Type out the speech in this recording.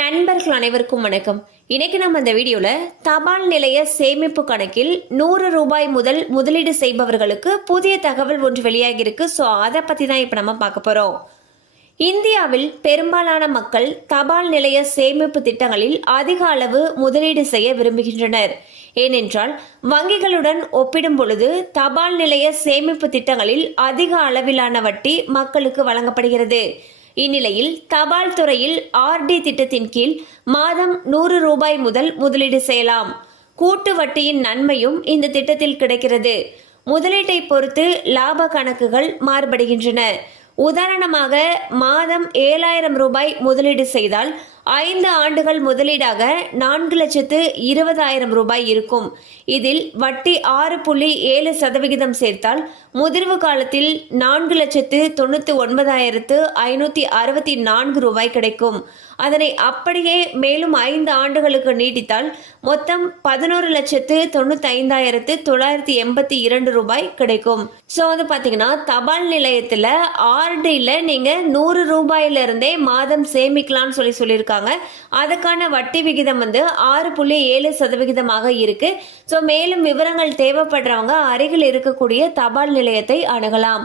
நண்பர்கள் அனைவருக்கும் வணக்கம். இன்னைக்கு நம்ம இந்த வீடியோல தபால் நிலைய சேமிப்பு கணக்கில் நூறு ரூபாய் முதல் முதலீடு செய்பவர்களுக்கு புதிய தகவல் ஒன்று வெளியாகியிருக்கு. ஸோ அதை பத்தி தான் இப்போ நம்ம பார்க்க போறோம். இந்தியாவில் பெரும்பாலான மக்கள் தபால் நிலைய சேமிப்பு திட்டங்களில் அதிக அளவு முதலீடு செய்ய விரும்புகின்றனர். ஏனென்றால் வங்கிகளுடன் ஒப்பிடும் பொழுது தபால் நிலைய சேமிப்பு திட்டங்களில் அதிக அளவிலான வட்டி மக்களுக்கு வழங்கப்படுகிறது. இந்நிலையில் தபால் துறையில் ஆர்டி திட்டத்தின் கீழ் மாதம் நூறு ரூபாய் முதல் முதலீடு செய்யலாம். கூட்டு வட்டியின் நன்மையும் இந்த திட்டத்தில் கிடைக்கிறது. முதலீட்டை பொறுத்து லாப கணக்குகள் மாறுபடுகின்றன. உதாரணமாக மாதம் ஏழாயிரம் ரூபாய் முதலீடு செய்தால் ஐந்து ஆண்டுகள் முதலீடாக நான்கு லட்சத்து இருபதாயிரம் ரூபாய் இருக்கும். இதில் வட்டி ஆறு புள்ளி ஏழு சதவிகிதம் சேர்த்தால் முதிர்வு காலத்தில் நான்கு லட்சத்து தொண்ணூற்றி ஒன்பதாயிரத்து ஐநூற்றி அறுபத்தி நான்கு ரூபாய் கிடைக்கும். அதனை அப்படியே மேலும் ஐந்து ஆண்டுகளுக்கு நீட்டித்தால் மொத்தம் பதினோரு லட்சத்து தொண்ணூத்தி ஐந்தாயிரத்து தொள்ளாயிரத்தி எண்பத்தி இரண்டு ரூபாய் கிடைக்கும். ஸோ வந்து பார்த்தீங்கன்னா தபால் நிலையத்தில் ஆர்டியில் நீங்கள் நூறு ரூபாயில இருந்தே மாதம் சேமிக்கலாம்னு சொல்லி சொல்லியிருக்காங்க. அதுக்கான வட்டி விகிதம் வந்து ஆறு புள்ளி ஏழு சதவிகிதமாக இருக்கு. ஸோ மேலும் விவரங்கள் தேவைப்படுறவங்க அருகில் இருக்கக்கூடிய தபால் நிலையத்தை அணுகலாம்.